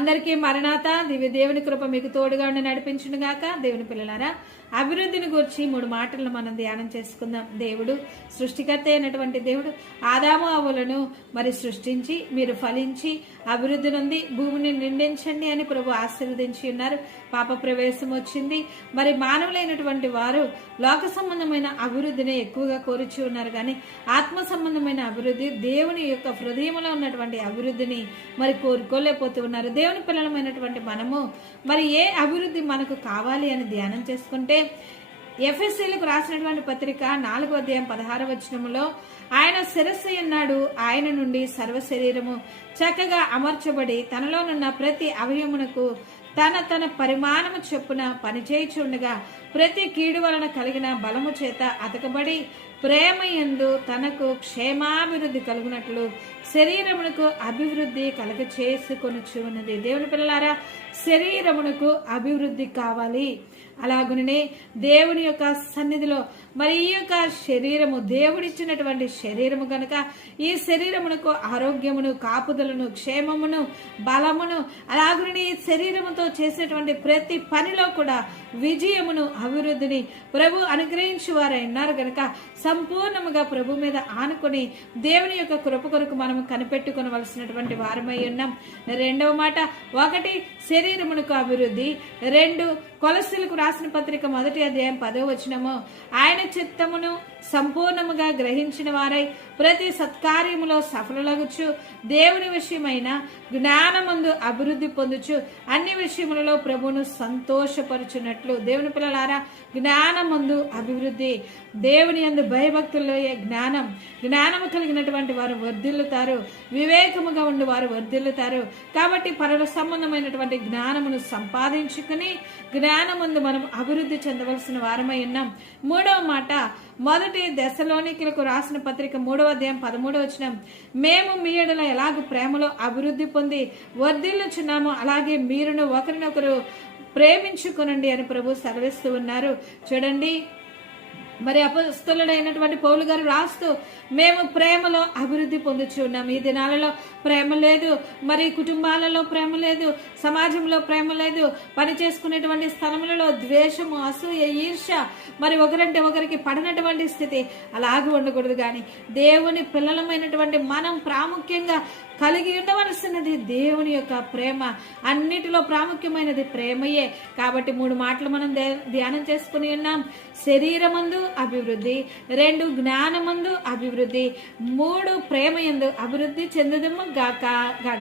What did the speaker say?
అందరికీ మరణాత. దివ్య దేవుని కృప మీకు తోడుగా ఉండి నడిపించును గాక. దేవుని పిల్లలారా అభివృద్ధిని గురించి మూడు మాటలను మనం ధ్యానం చేసుకుందాం. దేవుడు సృష్టికర్త అయినటువంటి దేవుడు ఆదాము అవులను మరి సృష్టించి మీరు ఫలించి అభివృద్ధి నుండి భూమిని నిండించండి అని ప్రభు ఆశీర్వదించి ఉన్నారు. పాప ప్రవేశం వచ్చింది. మరి మానవులైనటువంటి వారు లోక సంబంధమైన అభివృద్ధిని ఎక్కువగా కోరుచి ఉన్నారు కానీ ఆత్మ సంబంధమైన అభివృద్ధి దేవుని యొక్క హృదయంలో ఉన్నటువంటి అభివృద్ధిని మరి కోరుకోలేకపోతూ ఉన్నారు. దేవుని పిల్లలమైనటువంటి మనము మరి ఏ అభివృద్ధి మనకు కావాలి అని ధ్యానం చేసుకుంటే ఎఫ్ఎస్సీలకు రాసినటువంటి పత్రిక నాలుగో అధ్యాయం పదహార వచ్చినములో ఆయన శిరస్సు ఉన్నాడు ఆయన నుండి సర్వ శరీరము చక్కగా అమర్చబడి తనలోనున్న ప్రతి అవయమునకు తన తన పరిమాణము చొప్పున పనిచేయుచుండగా ప్రతి కీడు వలన కలిగిన బలము చేత అతకబడి ప్రేమ యందు తనకు క్షేమాభివృద్ధి కలుగునట్లు శరీరమునకు అభివృద్ధి కలగ చేసుకొనుచు ఉన్నది దేవుని పిల్లలారా శరీరమునకు అభివృద్ధి కావాలి. అలాగుననే దేవుని యొక్క సన్నిధిలో మరి ఈ యొక్క శరీరము దేవుడిచ్చినటువంటి శరీరము కనుక ఈ శరీరమునకు ఆరోగ్యమును కాపుదలను క్షేమమును బలమును అలాగునే ఈ శరీరముతో చేసేటువంటి ప్రతి పనిలో కూడా విజయమును అభివృద్ధిని ప్రభు అనుగ్రహించి వారై ఉన్నారు కనుక సంపూర్ణముగా ప్రభు మీద ఆనుకొని దేవుని యొక్క కృప కొరకు మనం కనిపెట్టుకునవలసినటువంటి వారమై ఉన్నాం. రెండవ మాట ఒకటి శరీరమునకు అభివృద్ధి రెండు కొలస్టులకు రాసిన పత్రిక మొదటి అధ్యాయం పదో వచనము. ఆయన చిత్తమును సంపూర్ణముగా గ్రహించిన వారై ప్రతి సత్కార్యములో సఫలలగుచు దేవుని విషయమైన జ్ఞానమందు అభివృద్ధి పొందుచు అన్ని విషయములలో ప్రభును సంతోషపరుచున్నట్లు. దేవుని పిల్లలారా జ్ఞానమందు అభివృద్ధి దేవుని అందు భయభక్తుల్లో జ్ఞానం జ్ఞానము కలిగినటువంటి వారు వర్ధిల్లుతారు వివేకముగా ఉండి వారు వర్ధిల్లుతారు. కాబట్టి పరల సంబంధమైనటువంటి జ్ఞానమును సంపాదించుకుని జ్ఞానమందు మనం అభివృద్ధి చెందవలసిన వారమై ఉన్నాం. మూడవ మాట మొదటి దశలోనికులకు రాసిన పత్రిక మూడవ అధ్యాయం పదమూడవ వచ్చిన మేము మీ ఎడల ఎలాగ ప్రేమలో అభివృద్ధి పొంది వర్ధిల్లుచున్నామో అలాగే మీరును ఒకరినొకరు ప్రేమించుకునండి అని ప్రభు సెలవిస్తూ ఉన్నారు. చూడండి మరి అపస్తులుడైనటువంటి పౌలు గారు రాస్తూ మేము ప్రేమలో అభివృద్ధి పొందుచున్నాం ఈ దినాలలో ప్రేమ లేదు. మరి కుటుంబాలలో ప్రేమ లేదు. సమాజంలో ప్రేమ లేదు. పని చేసుకునేటువంటి స్థలములలో ద్వేషము అసూయ ఈర్ష మరి ఒకరంటే ఒకరికి పడినటువంటి స్థితి అలాగే ఉండకూడదు కానీ దేవుని పిల్లలమైనటువంటి మనం ప్రాముఖ్యంగా కలిగి ఉండవలసినది దేవుని యొక్క ప్రేమ. అన్నిటిలో ప్రాముఖ్యమైనది ప్రేమయే. కాబట్టి మూడు మాటలు మనం ధ్యానం చేసుకుని ఉన్నాం. శరీరమందు అభివృద్ధి రెండు జ్ఞానమందు అభివృద్ధి మూడు ప్రేమ ఎందు అభివృద్ధి చెందుదము గాక గాక.